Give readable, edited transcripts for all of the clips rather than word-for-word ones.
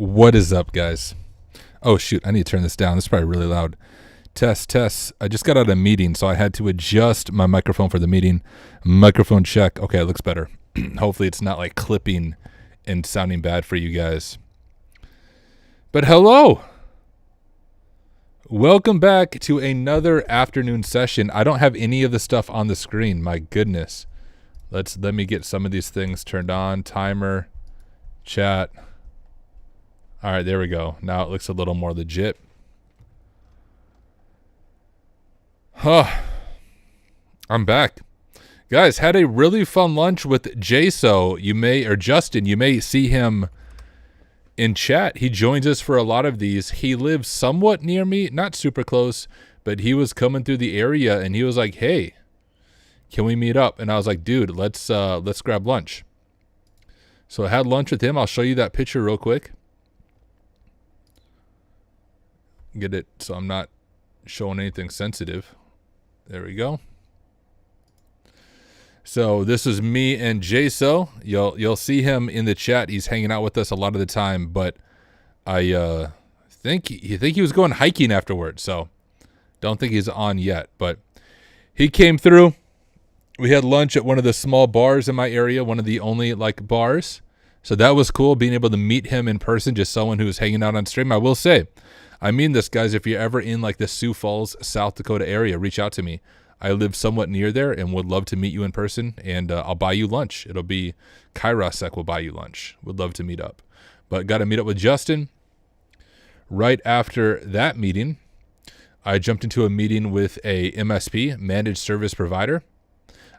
What is up, guys? Oh, shoot. I need to turn this down. This is probably really loud. Test, test. I just got out of a meeting, so I had to adjust my microphone for the meeting. Microphone check. Okay, it looks better. Hopefully it's not like clipping and sounding bad for you guys. But hello. Welcome back to another afternoon session. I don't have any of the stuff on the screen. My goodness. Let me get some of these things turned on. Timer, chat. All right, there we go. Now it looks a little more legit. I'm back. Guys, had a really fun lunch with Jaso. Justin, you may see him in chat. He joins us for a lot of these. He lives somewhat near me, not super close, but he was coming through the area and he was like, "Hey, can we meet up?" And I was like, "Dude, let's grab lunch." So I had lunch with him. I'll show you that picture real quick. Get it so I'm not showing anything sensitive. There we go. So this is me and Jaso. You'll see him in the chat. He's hanging out with us a lot of the time, but I think he was going hiking afterwards, so don't think he's on yet. But he came through. We had lunch at one of the small bars in my area, one of the only bars. So that was cool, being able to meet him in person, just someone who was hanging out on stream. I will say, I mean this, guys, if you're ever in the Sioux Falls, South Dakota area, reach out to me. I live somewhat near there and would love to meet you in person, and I'll buy you lunch. It'll be Kairasek will buy you lunch. Would love to meet up. But got to meet up with Justin. Right after that meeting, I jumped into a meeting with a MSP, managed service provider.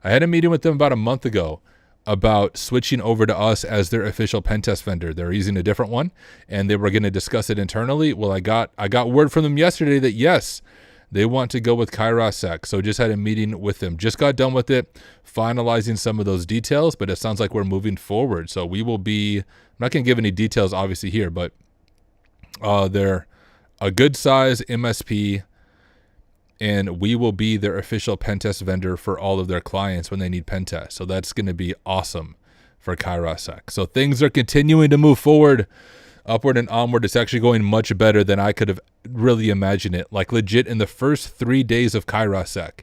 I had a meeting with them about a month ago about switching over to us as their official pen test vendor. They're using a different one, and they were going to discuss it internally. Well, I got word from them yesterday that yes, they want to go with Kairasek. So just had a meeting with them. Just got done with it, finalizing some of those details, but it sounds like we're moving forward. So we will be, I'm not going to give any details obviously here, but they're a good size MSP, and we will be their official pen test vendor for all of their clients when they need pen tests. So that's going to be awesome for Kairasek. So things are continuing to move forward, upward and onward. It's actually going much better than I could have really imagined it. Legit, in the first 3 days of Kairasek,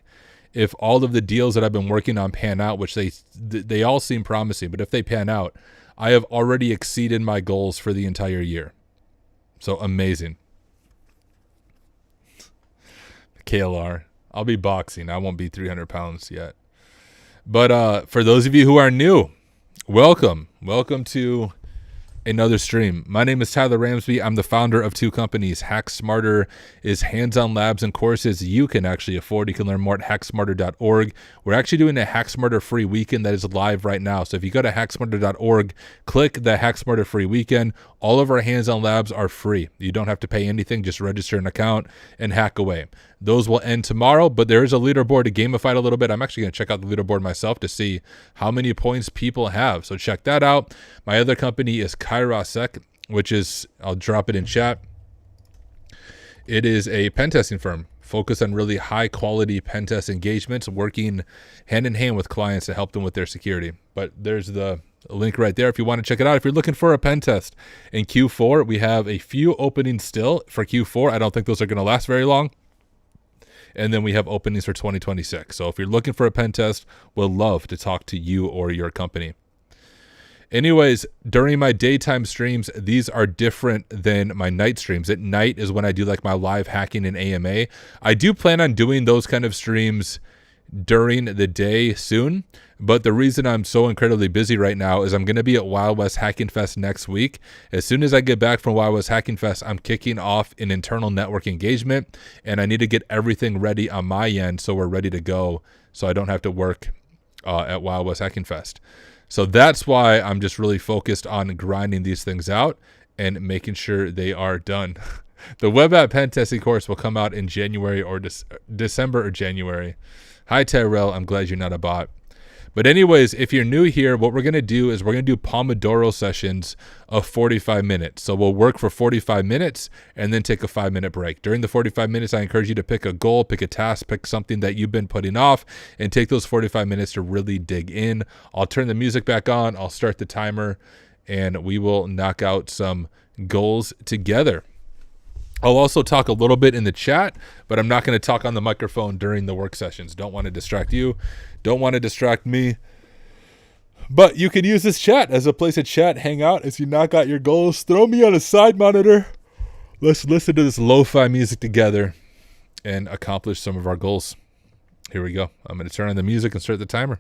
if all of the deals that I've been working on pan out, which they all seem promising, but if they pan out, I have already exceeded my goals for the entire year. So amazing. KLR. I'll be boxing. I won't be 300 pounds yet. But for those of you who are new, Welcome to another stream. My name is Tyler Ramsby. I'm the founder of two companies. Hack Smarter is hands-on labs and courses you can actually afford. You can learn more at hacksmarter.org. We're actually doing a Hack Smarter free weekend that is live right now. So if you go to hacksmarter.org, click the Hack Smarter free weekend. All of our hands-on labs are free. You don't have to pay anything. Just register an account and hack away. Those will end tomorrow, but there is a leaderboard to gamify it a little bit. I'm actually going to check out the leaderboard myself to see how many points people have. So check that out. My other company is Kairosec, which is, I'll drop it in chat. It is a pen testing firm focused on really high quality pen test engagements, working hand in hand with clients to help them with their security. But there's the link right there if you want to check it out. If you're looking for a pen test in Q4, we have a few openings still for Q4. I don't think those are going to last very long. And then we have openings for 2026. So if you're looking for a pen test, we'll love to talk to you or your company. Anyways, during my daytime streams, these are different than my night streams. At night is when I do like my live hacking and AMA. I do plan on doing those kind of streams during the day soon. But the reason I'm so incredibly busy right now is I'm going to be at Wild West Hacking Fest next week. As soon as I get back from Wild West Hacking Fest, I'm kicking off an internal network engagement, and I need to get everything ready on my end so we're ready to go so I don't have to work at Wild West Hacking Fest. So that's why I'm just really focused on grinding these things out and making sure they are done. The web app pen testing course will come out in January or December or January. Hi, Tyrell. I'm glad you're not a bot. But anyways, if you're new here, what we're going to do is we're going to do Pomodoro sessions of 45 minutes. So we'll work for 45 minutes and then take a 5-minute break. During the 45 minutes, I encourage you to pick a goal, pick a task, pick something that you've been putting off, and take those 45 minutes to really dig in. I'll turn the music back on. I'll start the timer, and we will knock out some goals together. I'll also talk a little bit in the chat, but I'm not going to talk on the microphone during the work sessions. Don't want to distract you. Don't want to distract me. But you can use this chat as a place to chat, hang out as you knock out your goals. Throw me on a side monitor. Let's listen to this lo-fi music together and accomplish some of our goals. Here we go. I'm going to turn on the music and start the timer.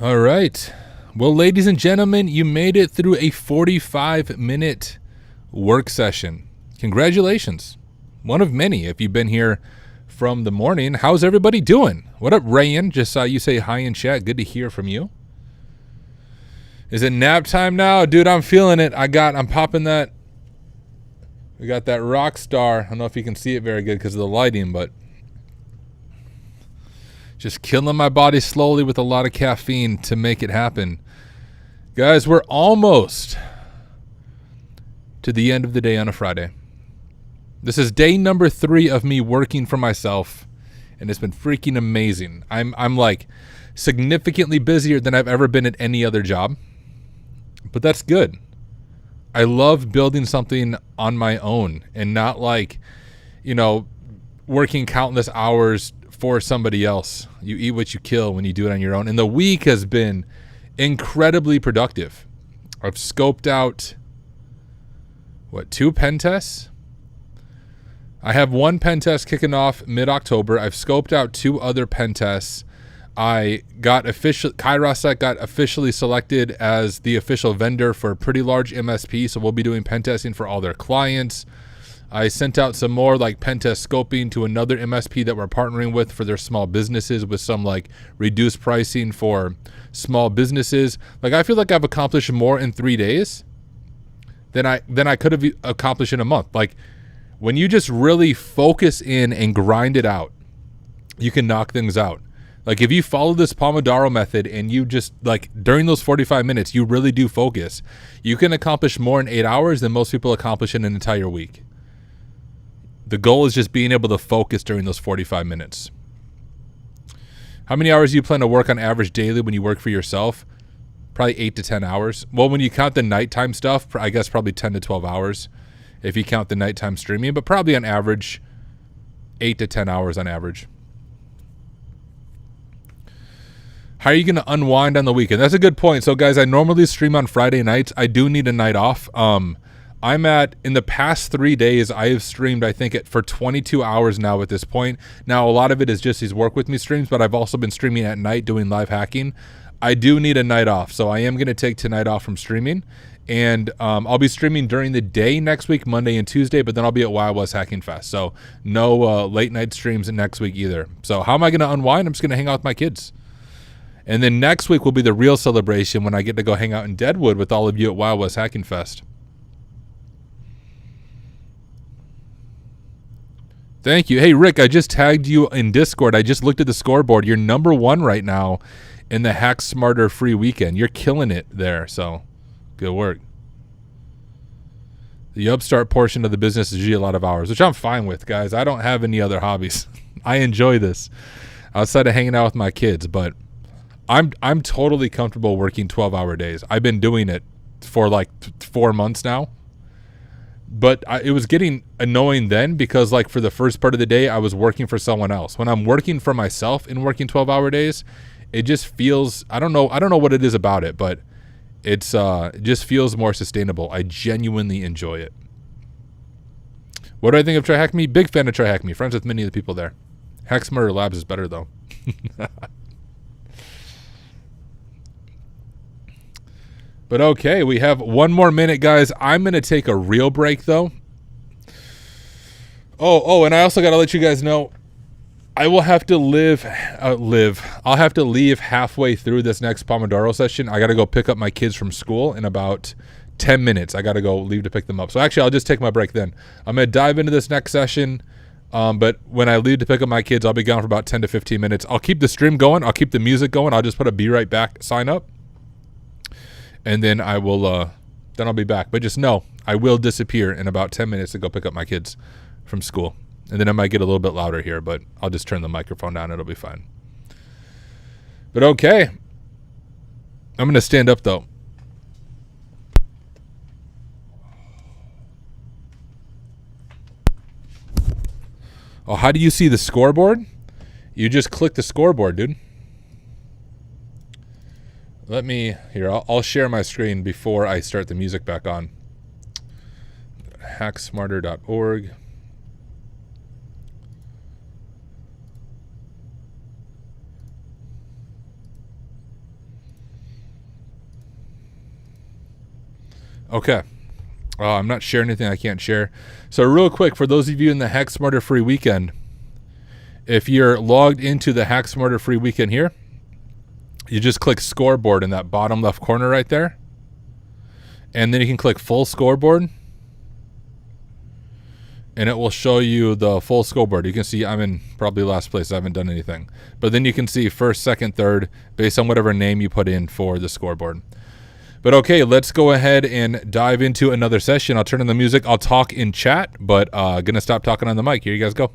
All right. Well, ladies and gentlemen, you made it through a 45-minute work session. Congratulations. One of many if you've been here from the morning. How's everybody doing? What up, Rayan? Just saw you say hi in chat. Good to hear from you. Is it nap time now? Dude, I'm feeling it. I'm popping that. We got that rock star. I don't know if you can see it very good because of the lighting, but just killing my body slowly with a lot of caffeine to make it happen. Guys, we're almost to the end of the day on a Friday. This is day number 3 of me working for myself, and it's been freaking amazing. I'm like significantly busier than I've ever been at any other job, but that's good. I love building something on my own and not like, working countless hours for somebody else. You eat what you kill when you do it on your own. And the week has been incredibly productive. I've scoped out, 2 pen tests? I have 1 pen test kicking off mid-October. I've scoped out 2 other pen tests. Kairosec got officially selected as the official vendor for a pretty large MSP, so we'll be doing pen testing for all their clients. I sent out some more pen test scoping to another MSP that we're partnering with for their small businesses with some reduced pricing for small businesses. I feel like I've accomplished more in 3 days than I could have accomplished in a month. When you just really focus in and grind it out, you can knock things out. If you follow this Pomodoro method and you just during those 45 minutes, you really do focus, you can accomplish more in 8 hours than most people accomplish in an entire week. The goal is just being able to focus during those 45 minutes. How many hours do you plan to work on average daily when you work for yourself? Probably 8 to 10 hours. Well, when you count the nighttime stuff, I guess probably 10 to 12 hours if you count the nighttime streaming, but probably on average, 8 to 10 hours on average. How are you going to unwind on the weekend? That's a good point. So, guys, I normally stream on Friday nights. I do need a night off. In the past 3 days, I have streamed, I think, for 22 hours now at this point. Now, a lot of it is just these work with me streams, but I've also been streaming at night doing live hacking. I do need a night off, so I am going to take tonight off from streaming. And I'll be streaming during the day next week, Monday and Tuesday, but then I'll be at Wild West Hacking Fest. So no late night streams next week either. So how am I going to unwind? I'm just going to hang out with my kids. And then next week will be the real celebration when I get to go hang out in Deadwood with all of you at Wild West Hacking Fest. Thank you. Hey, Rick, I just tagged you in Discord. I just looked at the scoreboard. You're number 1 right now in the Hack Smarter free weekend. You're killing it there, so good work. The upstart portion of the business is usually a lot of hours, which I'm fine with, guys. I don't have any other hobbies. I enjoy this outside of hanging out with my kids, but I'm totally comfortable working 12-hour days. I've been doing it for 4 months now. But it was getting annoying then because for the first part of the day, I was working for someone else. When I'm working for myself and working 12-hour days, it just feels, I don't know what it is about it, but it just feels more sustainable. I genuinely enjoy it. What do I think of TryHackMe? Big fan of TryHackMe. Friends with many of the people there. Hack Smarter Labs is better though. But okay, we have 1 more minute, guys. I'm going to take a real break, though. Oh, and I also got to let you guys know, I will have to I'll have to leave halfway through this next Pomodoro session. I got to go pick up my kids from school in about 10 minutes. I got to go leave to pick them up. So actually, I'll just take my break then. I'm going to dive into this next session. But when I leave to pick up my kids, I'll be gone for about 10 to 15 minutes. I'll keep the stream going. I'll keep the music going. I'll just put a be right back sign up. And then I will, then I'll be back. But just know, I will disappear in about 10 minutes to go pick up my kids from school. And then I might get a little bit louder here, but I'll just turn the microphone down. It'll be fine. But okay. I'm going to stand up, though. Oh, how do you see the scoreboard? You just click the scoreboard, dude. I'll share my screen before I start the music back on. Hacksmarter.org. Okay. I'm not sharing anything I can't share. So real quick, for those of you in the Hack Smarter free weekend, if you're logged into the Hack Smarter free weekend here, you just click scoreboard in that bottom left corner right there. And then you can click full scoreboard. And it will show you the full scoreboard. You can see I'm in probably last place. I haven't done anything. But then you can see first, second, third, based on whatever name you put in for the scoreboard. But okay, let's go ahead and dive into another session. I'll turn on the music. I'll talk in chat, but gonna stop talking on the mic. Here you guys go.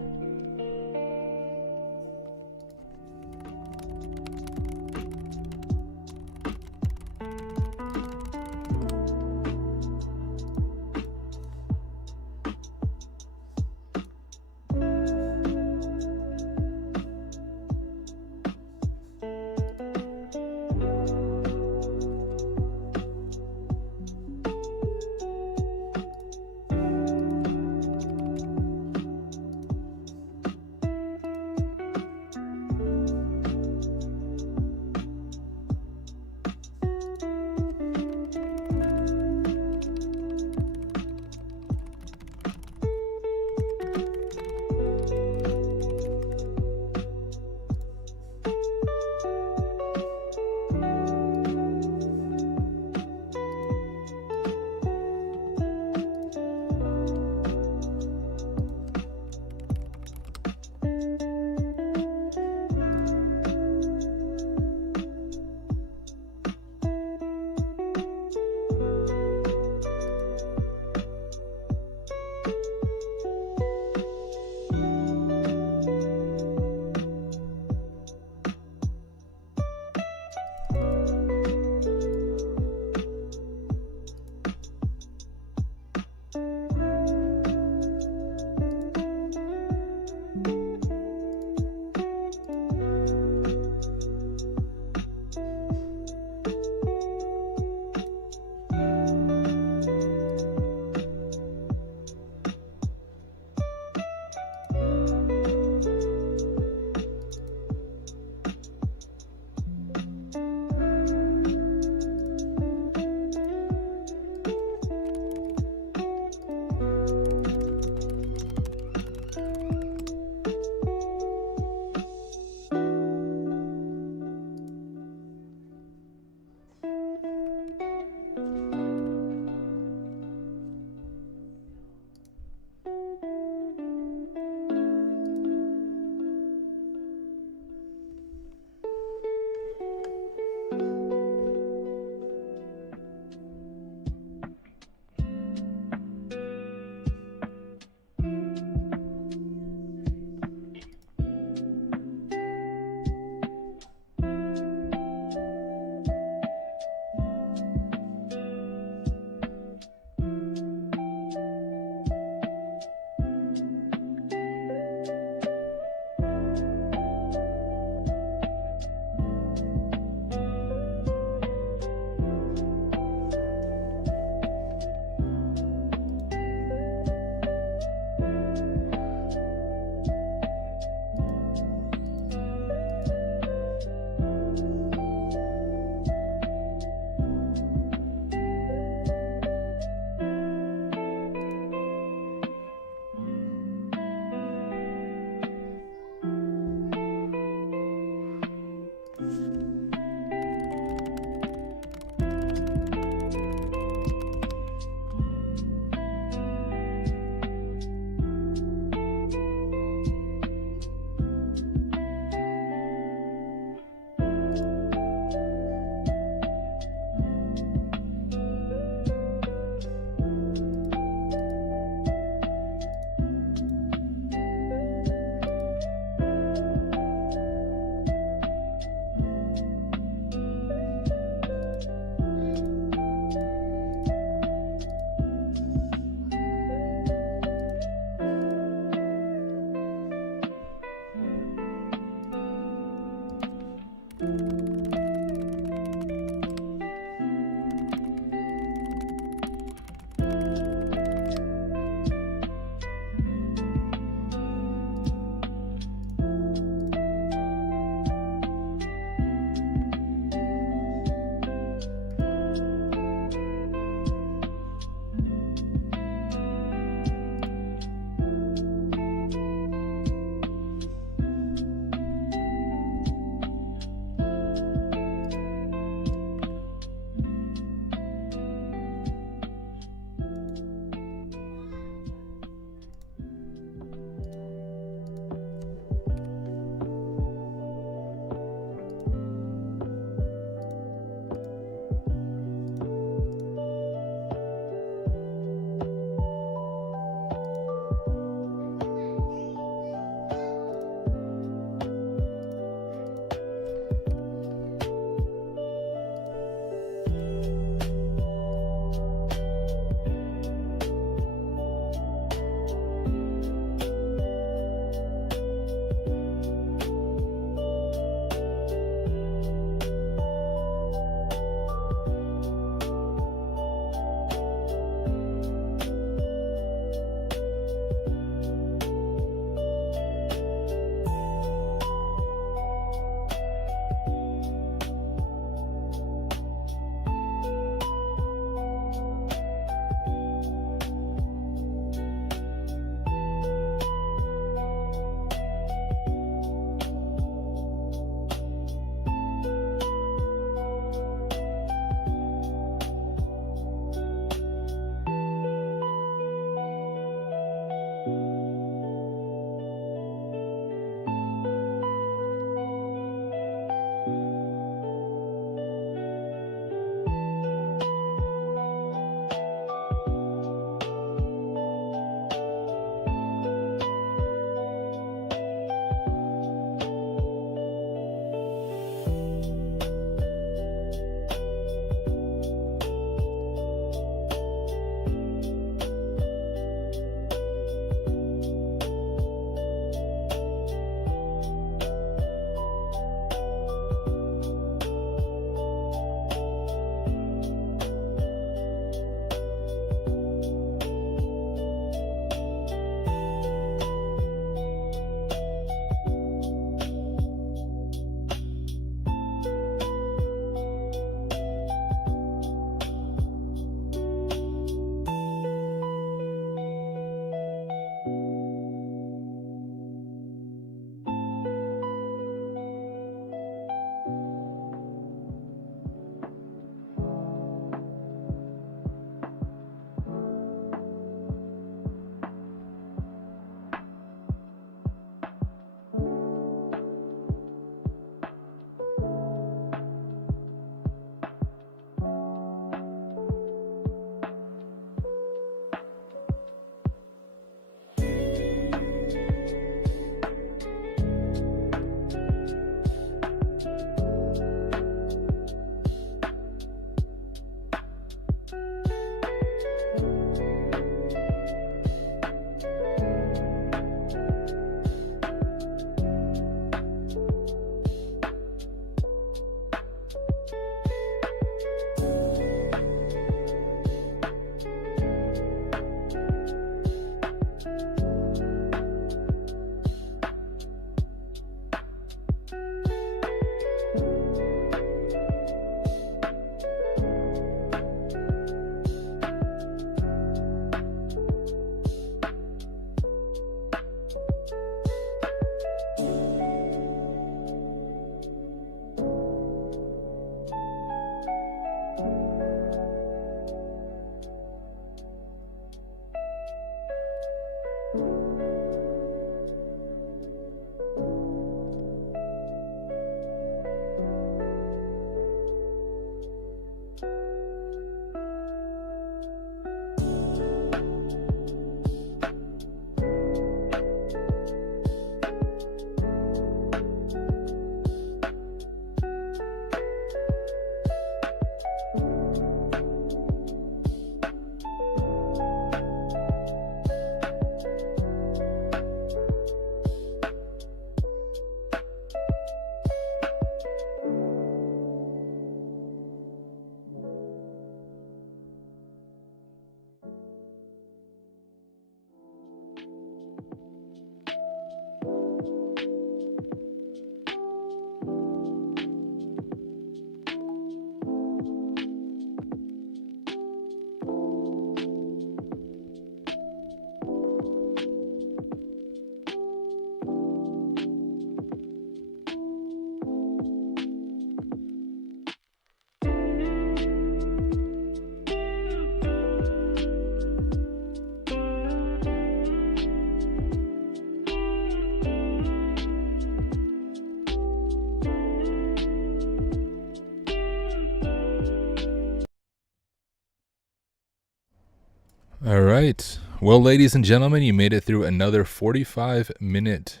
All right. Well, ladies and gentlemen, you made it through another 45-minute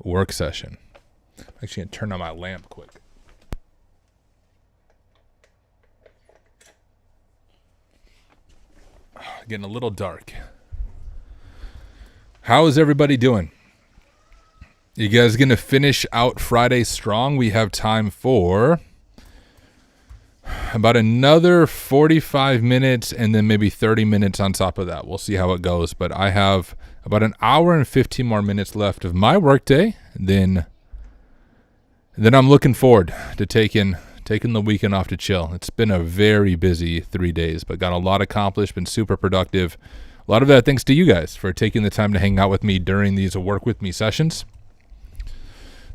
work session. I'm actually going to turn on my lamp quick. Getting a little dark. How is everybody doing? You guys going to finish out Friday strong? We have time for about another 45 minutes and then maybe 30 minutes on top of that. We'll see how it goes. But I have about an hour and 15 more minutes left of my workday. Then I'm looking forward to taking the weekend off to chill. It's been a very busy 3 days, but got a lot accomplished, been super productive. A lot of that thanks to you guys for taking the time to hang out with me during these Work With Me sessions.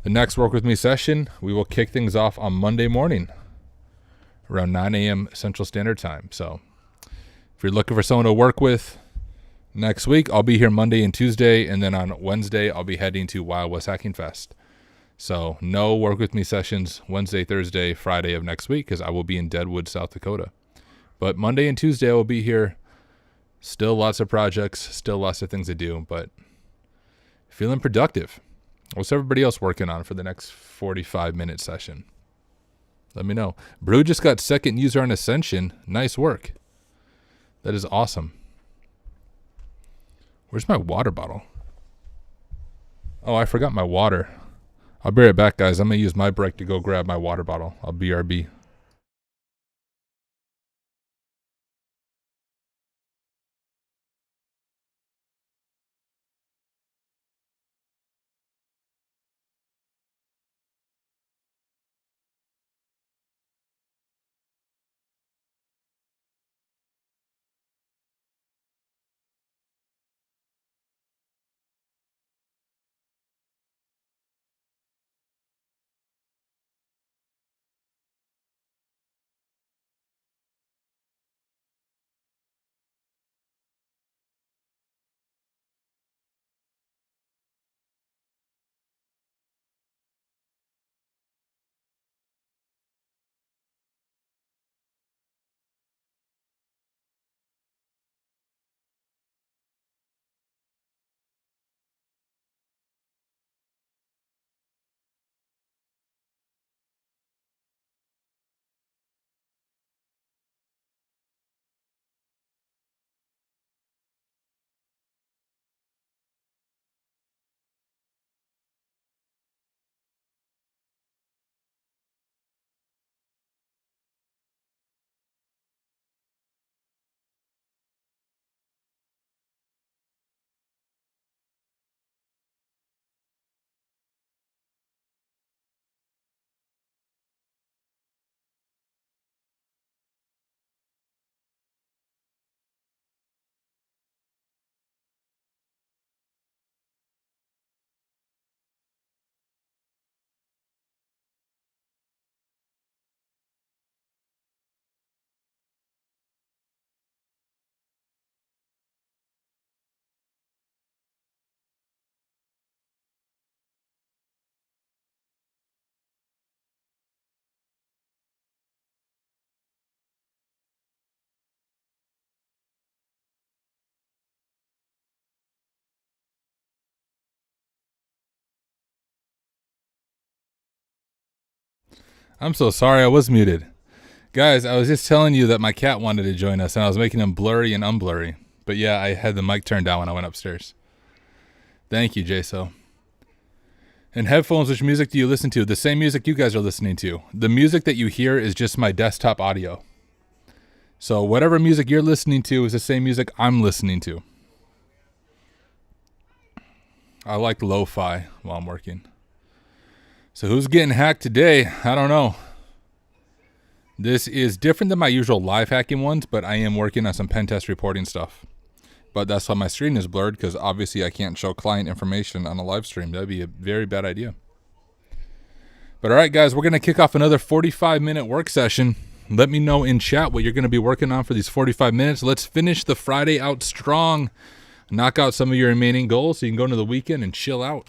The next Work With Me session, we will kick things off on Monday morning around 9 a.m. Central Standard Time. So if you're looking for someone to work with next week, I'll be here Monday and Tuesday, and then on Wednesday, I'll be heading to Wild West Hacking Fest. So no Work With Me sessions Wednesday, Thursday, Friday of next week because I will be in Deadwood, South Dakota. But Monday and Tuesday, I will be here. Still lots of projects, still lots of things to do, but feeling productive. What's everybody else working on for the next 45-minute session? Let me know. Brew just got second user on Ascension. Nice work. That is awesome. Where's my water bottle? Oh, I forgot my water. I'll be right back, guys. I'm going to use my break to go grab my water bottle. I'll BRB. I'm so sorry I was muted. Guys, I was just telling you that my cat wanted to join us, and I was making him blurry and unblurry. But yeah, I had the mic turned down when I went upstairs. Thank you, Jaso. And headphones, which music do you listen to? The same music you guys are listening to. The music that you hear is just my desktop audio. So whatever music you're listening to is the same music I'm listening to. I like lo-fi while I'm working. So who's getting hacked today? I don't know. This is different than my usual live hacking ones, but I am working on some pen test reporting stuff. But that's why my screen is blurred, because obviously I can't show client information on a live stream. That'd be a very bad idea. But all right, guys, we're going to kick off another 45-minute work session. Let me know in chat what you're going to be working on for these 45 minutes. Let's finish the Friday out strong. Knock out some of your remaining goals so you can go into the weekend and chill out.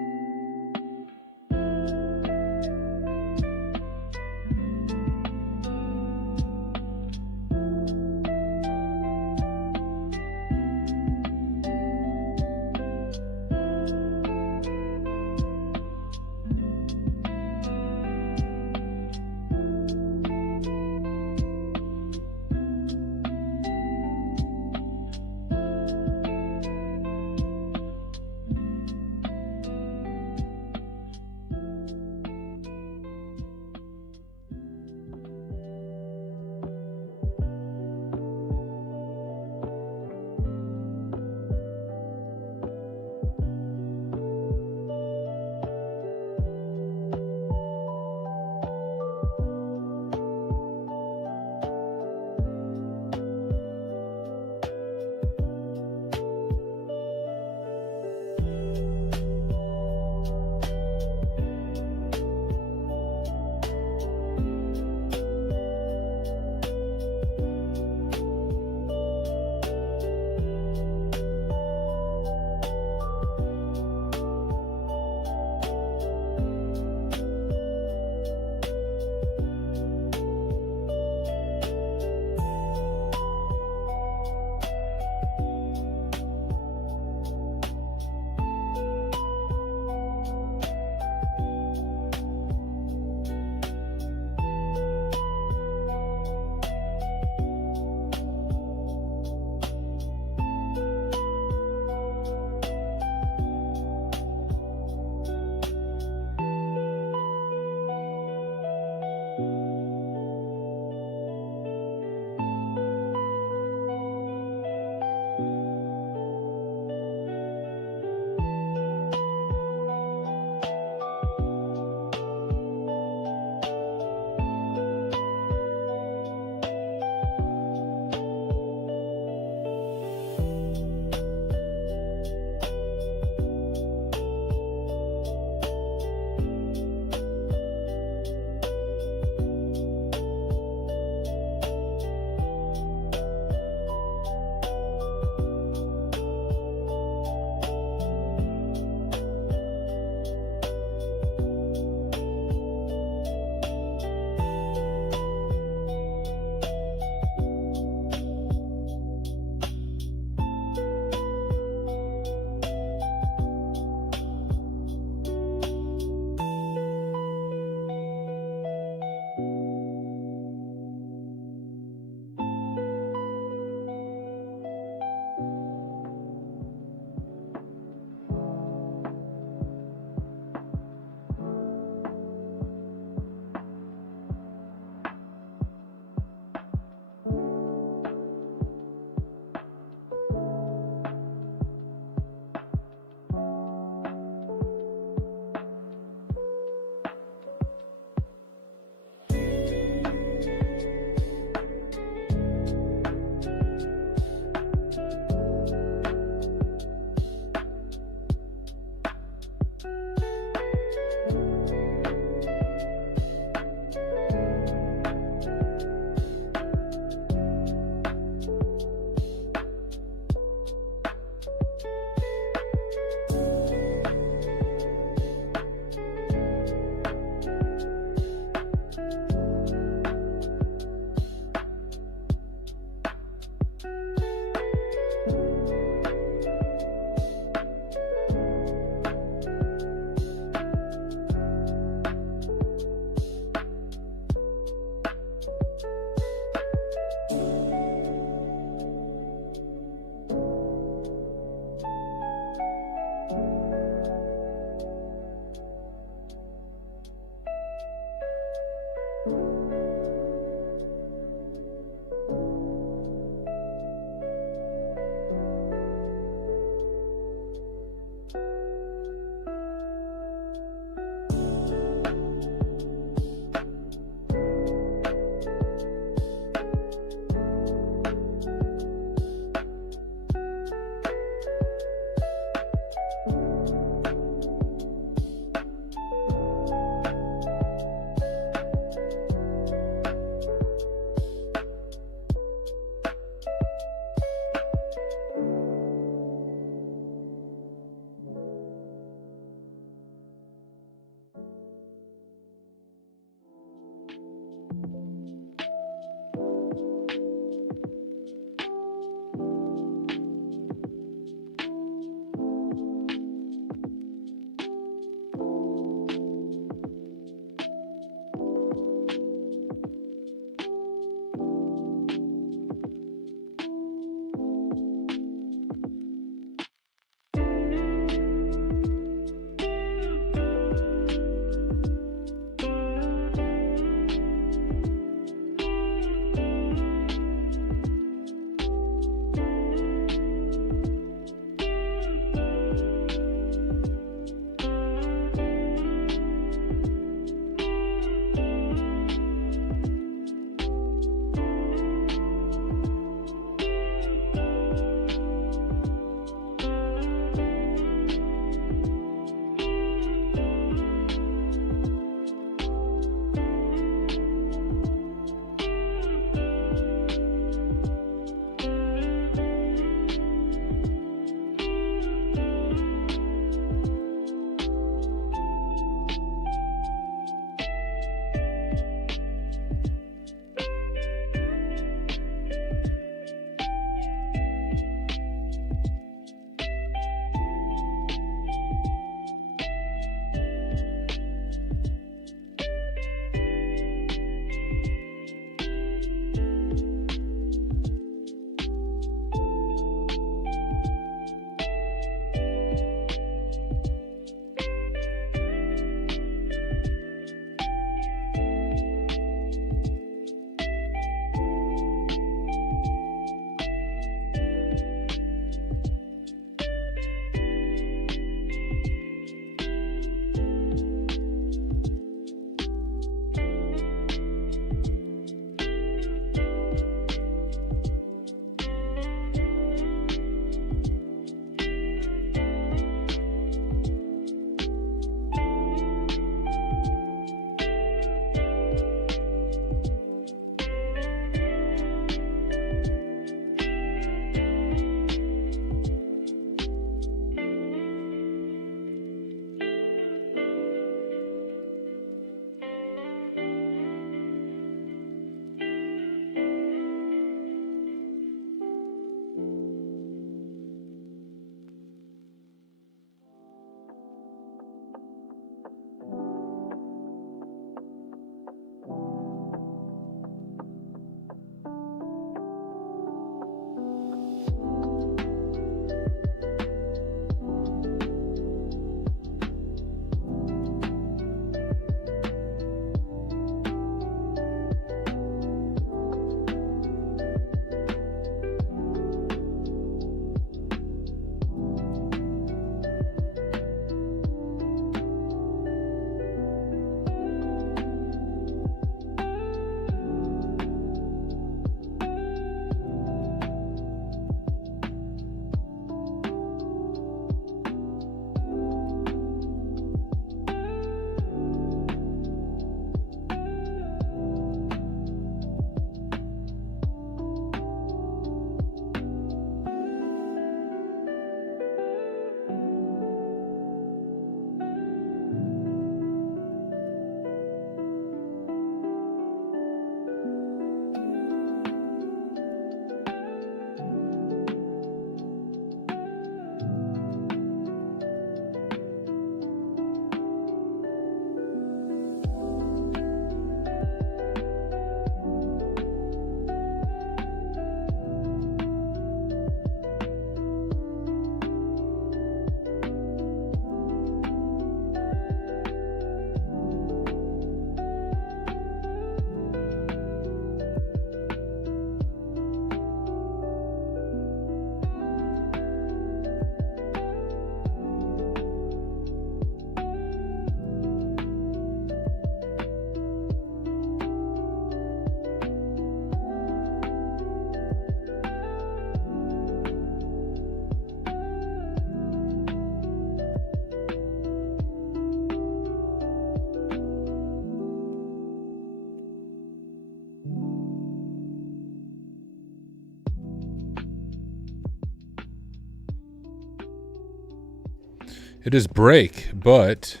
It is break, but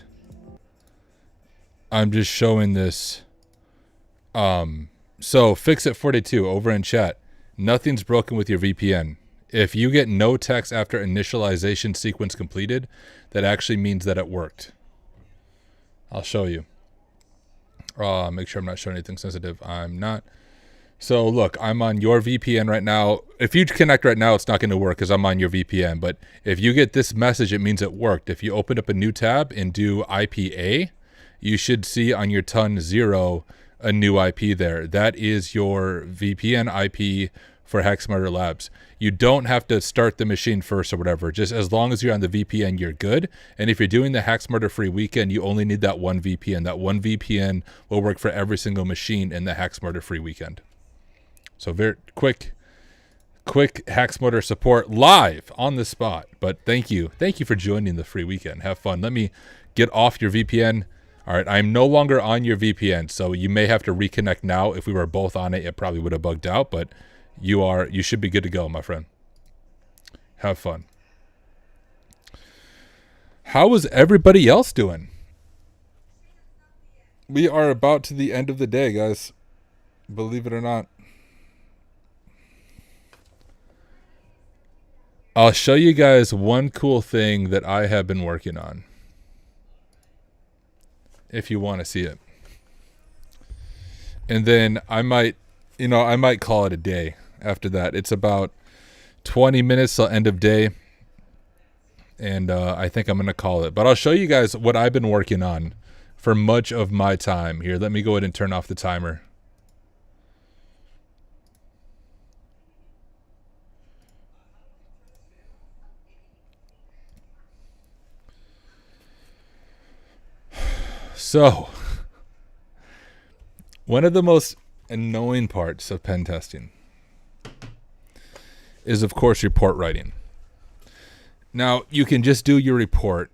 I'm just showing this. So Fixit42 over in chat. Nothing's broken with your VPN. If you get no text after initialization sequence completed, that actually means that it worked. I'll show you. Make sure I'm not showing anything sensitive. I'm not. So look, I'm on your VPN right now. If you connect right now, it's not going to work because I'm on your VPN. But if you get this message, it means it worked. If you open up a new tab and do IPA, you should see on your TUN 0 a new IP there. That is your VPN IP for HackSmarter Labs. You don't have to start the machine first or whatever. Just as long as you're on the VPN, you're good. And if you're doing the HackSmarter free weekend, you only need that one VPN. That one VPN will work for every single machine in the HackSmarter free weekend. So very quick HackSmarter support live on the spot. But thank you for joining the free weekend. Have fun. Let me get off your VPN. All right, I'm no longer on your VPN, so you may have to reconnect now. If we were both on it, it probably would have bugged out, but you should be good to go, my friend. Have fun. How is everybody else doing? We are about to the end of the day, guys. Believe it or not. I'll show you guys one cool thing that I have been working on, if you want to see it. And then I might call it a day after that. It's about 20 minutes till end of day. And I think I'm going to call it. But I'll show you guys what I've been working on for much of my time. Here, let me go ahead and turn off the timer. So, one of the most annoying parts of pen testing is, of course, report writing. Now, you can just do your report.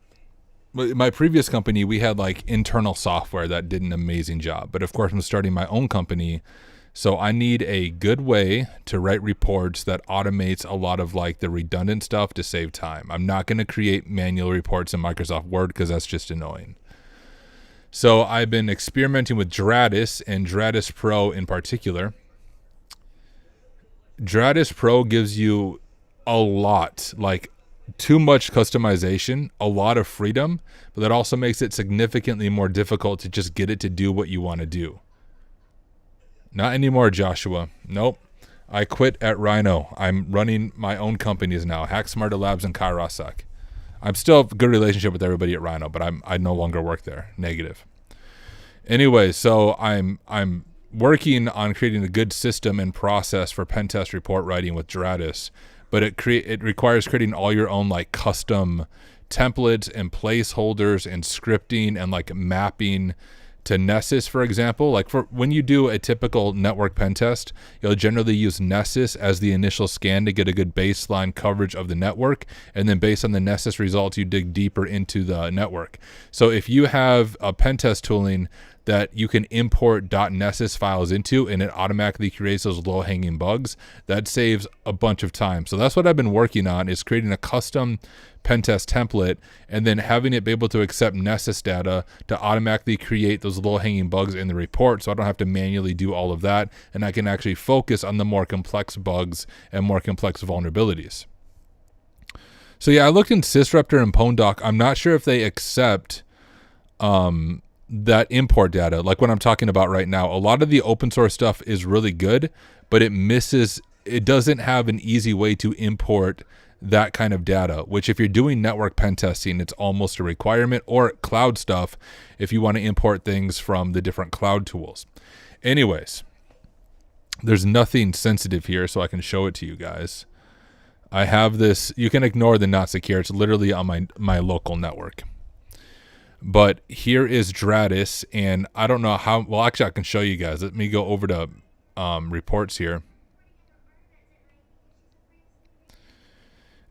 My previous company, we had like internal software that did an amazing job. But of course, I'm starting my own company. So I need a good way to write reports that automates a lot of like the redundant stuff to save time. I'm not going to create manual reports in Microsoft Word because that's just annoying. So I've been experimenting with Dratus and Dratus Pro in particular. Dratus Pro gives you a lot, like too much customization, a lot of freedom, but that also makes it significantly more difficult to just get it to do what you want to do. Not anymore, Joshua. Nope. I quit at Rhino. I'm running my own companies now, HackSmarter Labs and Kairosec. I'm still have a good relationship with everybody at Rhino, but I no longer work there. Negative. Anyway, so I'm working on creating a good system and process for pen test report writing with Dratus, but it requires creating all your own like custom templates and placeholders and scripting and like mapping to Nessus, for example. Like for when you do a typical network pen test, you'll generally use Nessus as the initial scan to get a good baseline coverage of the network. And then based on the Nessus results, you dig deeper into the network. So if you have a pen test tooling that you can import .nessus files into and it automatically creates those low-hanging bugs, that saves a bunch of time. So that's what I've been working on, is creating a custom pen test template and then having it be able to accept Nessus data to automatically create those low-hanging bugs in the report, so I don't have to manually do all of that, and I can actually focus on the more complex bugs and more complex vulnerabilities. So yeah, I looked in Sysraptor and PwnDoc. I'm not sure if they accept that import data, like what I'm talking about right now. A lot of the open source stuff is really good, but it doesn't have an easy way to import that kind of data, which if you're doing network pen testing, it's almost a requirement, or cloud stuff if you want to import things from the different cloud tools. Anyways, there's nothing sensitive here, so I can show it to you guys. I have this, you can ignore the not secure, it's literally on my local network. But here is Dratus, and I don't know how, well, actually I can show you guys. Let me go over to reports here.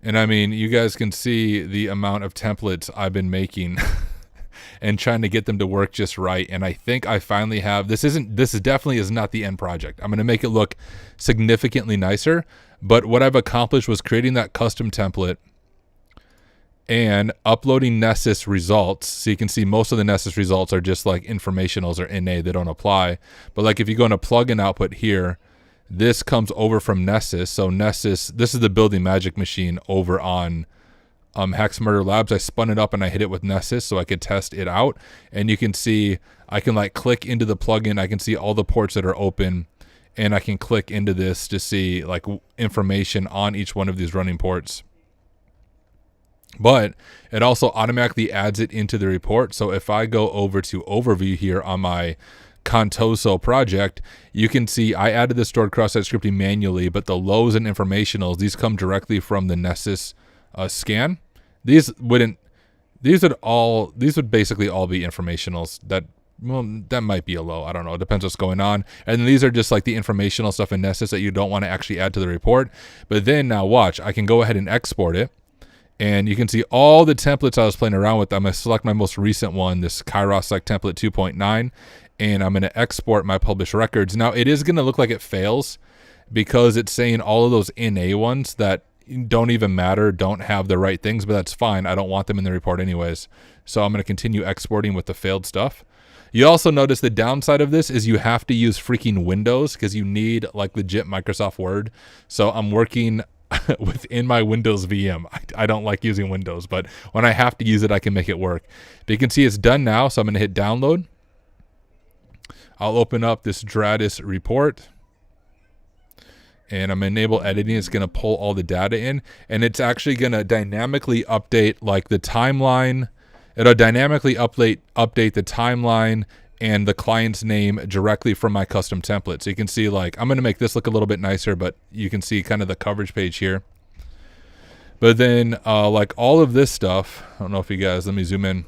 And I mean, you guys can see the amount of templates I've been making and trying to get them to work just right. And I think I finally have, this definitely is not the end project. I'm going to make it look significantly nicer. But what I've accomplished was creating that custom template and uploading Nessus results. So you can see most of the Nessus results are just like informationals or NA. They don't apply. But like if you go into plugin output here, this comes over from Nessus. So Nessus, this is the Building Magic machine over on Hexmurder Labs. I spun it up and I hit it with Nessus so I could test it out. And you can see, I can like click into the plugin. I can see all the ports that are open, and I can click into this to see like information on each one of these running ports. But it also automatically adds it into the report. So if I go over to overview here on my Contoso project, you can see I added the stored cross-site scripting manually, but the lows and informationals, these come directly from the Nessus scan. These would basically all be informationals. That might be a low. I don't know. It depends what's going on. And these are just like the informational stuff in Nessus that you don't want to actually add to the report. But then now watch, I can go ahead and export it. And you can see all the templates I was playing around with. I'm going to select my most recent one, this Kairos Sec template 2.9, and I'm going to export my published records. Now, it is going to look like it fails because it's saying all of those NA ones that don't even matter, don't have the right things, but that's fine. I don't want them in the report anyways. So I'm going to continue exporting with the failed stuff. You also notice the downside of this is you have to use freaking Windows because you need like legit Microsoft Word. So I'm working within my Windows VM. I don't like using Windows, but when I have to use it, I can make it work. But you can see it's done now, so I'm going to hit download. I'll open up this Dratus report, and I'm going to enable editing. It's going to pull all the data in, and it's actually going to dynamically update like the timeline. It'll dynamically update the timeline and the client's name directly from my custom template. So you can see like, I'm going to make this look a little bit nicer, but you can see kind of the coverage page here. But then like all of this stuff, I don't know if you guys, let me zoom in.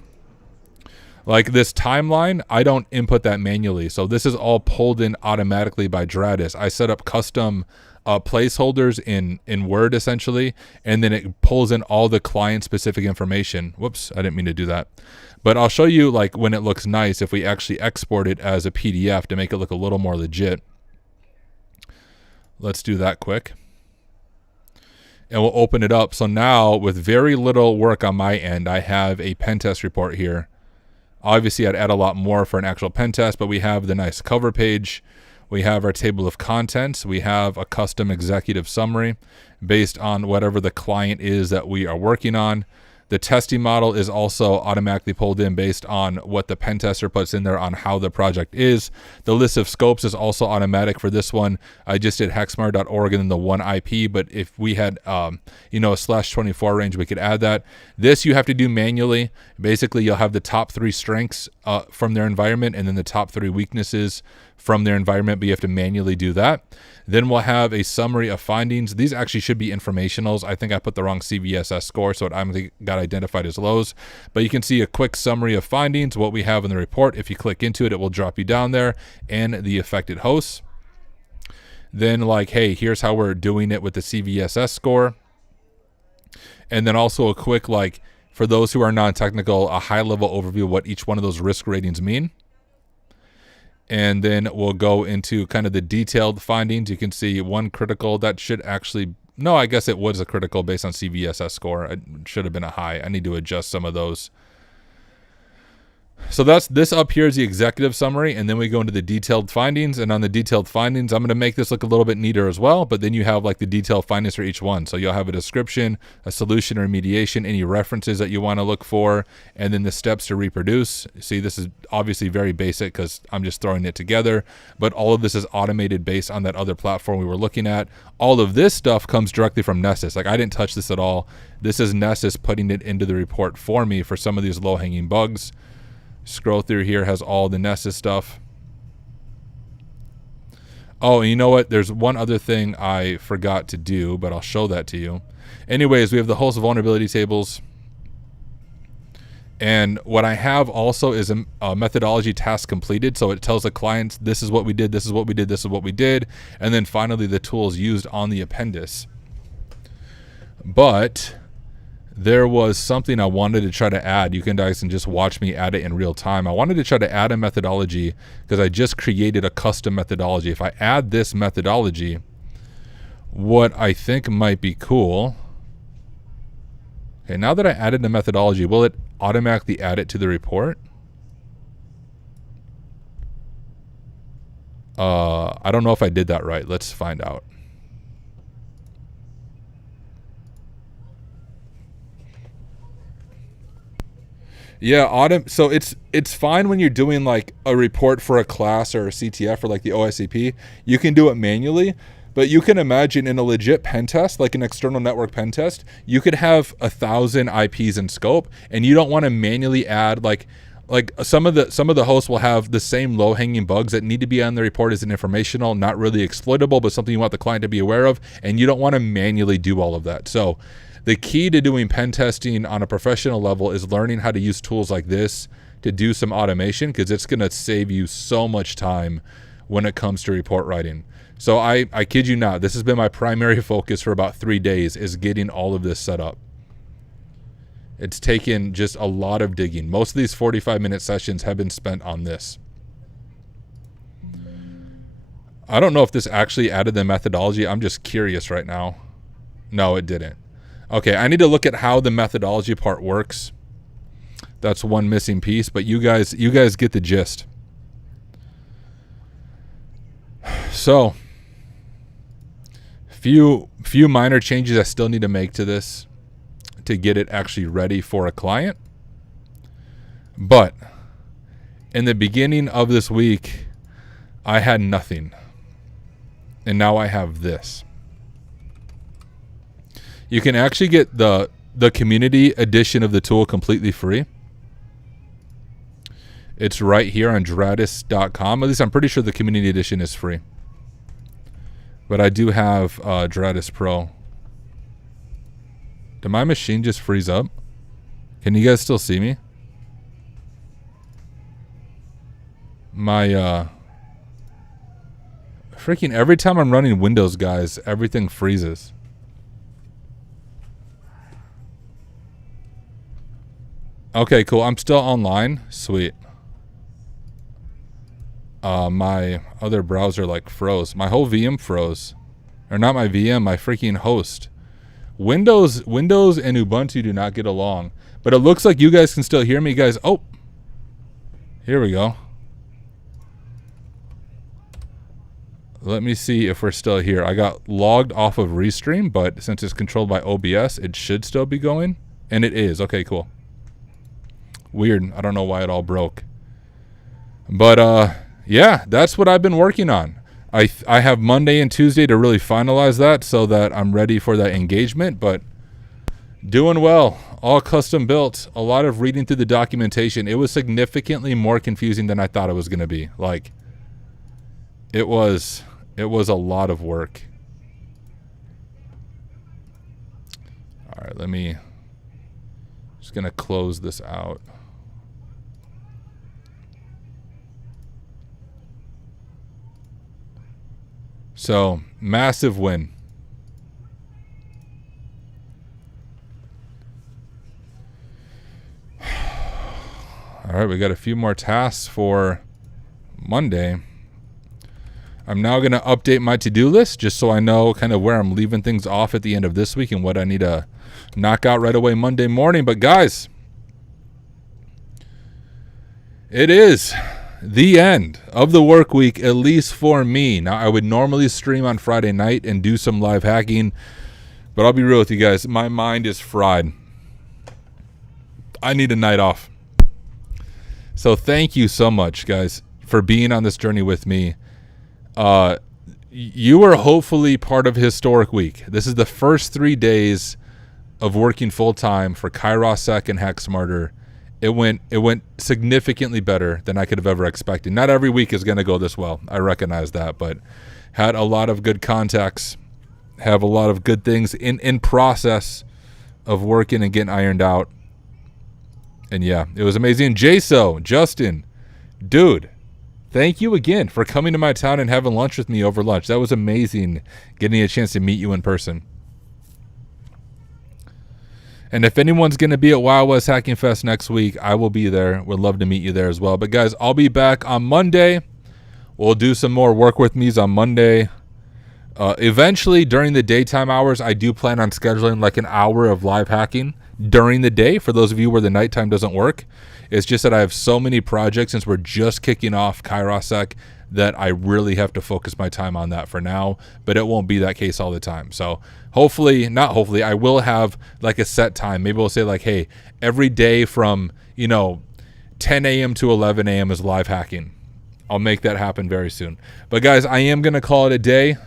Like this timeline, I don't input that manually. So this is all pulled in automatically by Dratus. I set up custom placeholders in Word essentially, and then it pulls in all the client specific information. Whoops, I didn't mean to do that. But I'll show you like when it looks nice if we actually export it as a PDF to make it look a little more legit. Let's do that quick. And we'll open it up. So now with very little work on my end, I have a pen test report here. Obviously I'd add a lot more for an actual pen test, but we have the nice cover page. We have our table of contents. We have a custom executive summary based on whatever the client is that we are working on. The testing model is also automatically pulled in based on what the pen tester puts in there on how the project is. The list of scopes is also automatic for this one. I just did hexmurder.org and then the one IP, but if we had, a /24 range, we could add that. This you have to do manually. Basically, you'll have the top 3 strengths from their environment and then the top 3 weaknesses from their environment, but you have to manually do that. Then we'll have a summary of findings. These actually should be informationals. I think I put the wrong CVSS score, so it got identified as lows. But you can see a quick summary of findings, what we have in the report. If you click into it, it will drop you down there, and the affected hosts. Then like, hey, here's how we're doing it with the CVSS score. And then also a quick, like, for those who are non-technical, a high-level overview of what each one of those risk ratings mean. And then we'll go into kind of the detailed findings. You can see one critical that should actually, no, I guess it was a critical based on CVSS score. It should have been a high. I need to adjust some of those. So this up here is the executive summary, and then we go into the detailed findings. And on the detailed findings, I'm going to make this look a little bit neater as well, but then you have like the detailed findings for each one. So you'll have a description, a solution or remediation, any references that you want to look for, and then the steps to reproduce. See, this is obviously very basic because I'm just throwing it together, but all of this is automated based on that other platform we were looking at. All of this stuff comes directly from Nessus. Like I didn't touch this at all. This is Nessus putting it into the report for me for some of these low-hanging bugs. Scroll through here, has all the Nessus stuff. Oh, and you know what? There's one other thing I forgot to do, but I'll show that to you. Anyways, we have the host vulnerability tables. And what I have also is a methodology task completed. So it tells the clients, this is what we did, this is what we did, this is what we did. And then finally the tools used on the appendice. But there was something I wanted to try to add. You guys can just watch me add it in real time. I wanted to try to add a methodology because I just created a custom methodology. If I add this methodology, what I think might be cool, Okay, now that I added the methodology, will it automatically add it to the report? I don't know if I did that right. Let's find out. Yeah, so it's fine when you're doing like a report for a class or a CTF or like the OSCP. You can do it manually, but you can imagine in a legit pen test, like an external network pen test, you could have 1,000 IPs in scope, and you don't want to manually add like some of the hosts will have the same low-hanging bugs that need to be on the report as an informational, not really exploitable, but something you want the client to be aware of, and you don't want to manually do all of that. So the key to doing pen testing on a professional level is learning how to use tools like this to do some automation, because it's going to save you so much time when it comes to report writing. So I kid you not, this has been my primary focus for about 3 days, is getting all of this set up. It's taken just a lot of digging. Most of these 45-minute sessions have been spent on this. I don't know if this actually added the methodology. I'm just curious right now. No, it didn't. Okay, I need to look at how the methodology part works. That's one missing piece, but you guys get the gist. So, few minor changes I still need to make to this to get it actually ready for a client. But in the beginning of this week, I had nothing. And now I have this. You can actually get the community edition of the tool completely free. It's right here on Dratus.com. At least I'm pretty sure the community edition is free. But I do have Dratus Pro. Did my machine just freeze up? Can you guys still see me? My freaking every time I'm running Windows, guys, everything freezes. Okay, cool. I'm still online. Sweet. My other browser like froze. My whole VM froze. Or not my VM, my freaking host. Windows and Ubuntu do not get along. But it looks like you guys can still hear me, guys. Oh. Here we go. Let me see if we're still here. I got logged off of Restream, but since it's controlled by OBS, it should still be going. And it is. Okay, cool. Weird. I don't know why it all broke. But yeah, that's what I've been working on. I have Monday and Tuesday to really finalize that so that I'm ready for that engagement, but doing well. All custom built. A lot of reading through the documentation. It was significantly more confusing than I thought it was going to be. Like it was a lot of work. All right, just going to close this out. So, massive win. All right, we got a few more tasks for Monday. I'm now going to update my to-do list just so I know kind of where I'm leaving things off at the end of this week and what I need to knock out right away Monday morning. But guys, it is the end of the work week, at least for me. Now, I would normally stream on Friday night and do some live hacking, but I'll be real with you guys. My mind is fried. I need a night off. So thank you so much, guys, for being on this journey with me. You are hopefully part of Historic Week. This is the first 3 days of working full-time for KairosSec and Hack Smarter. It went significantly better than I could have ever expected. Not every week is going to go this well. I recognize that, but had a lot of good contacts, have a lot of good things in process of working and getting ironed out. And yeah, it was amazing. JSO, Justin, dude, thank you again for coming to my town and having lunch with me over lunch. That was amazing getting a chance to meet you in person. And if anyone's going to be at Wild West Hacking Fest next week, I will be there. Would love to meet you there as well. But guys, I'll be back on Monday. We'll do some more work with me's on Monday. Eventually, during the daytime hours, I do plan on scheduling like an hour of live hacking during the day for those of you where the nighttime doesn't work. It's just that I have so many projects since we're just kicking off Kairosec that I really have to focus my time on that for now, but it won't be that case all the time. So not hopefully, I will have like a set time. Maybe we'll say like, hey, every day from, 10 a.m. to 11 a.m. is live hacking. I'll make that happen very soon. But guys, I am going to call it a day.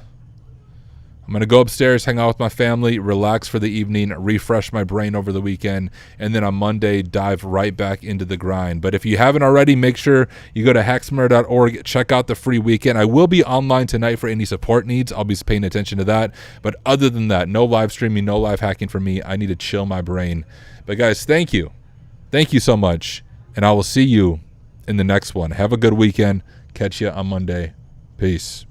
I'm going to go upstairs, hang out with my family, relax for the evening, refresh my brain over the weekend, and then on Monday, dive right back into the grind. But if you haven't already, make sure you go to hacksmarter.org, check out the free weekend. I will be online tonight for any support needs. I'll be paying attention to that. But other than that, no live streaming, no live hacking for me. I need to chill my brain. But guys, thank you. Thank you so much. And I will see you in the next one. Have a good weekend. Catch you on Monday. Peace.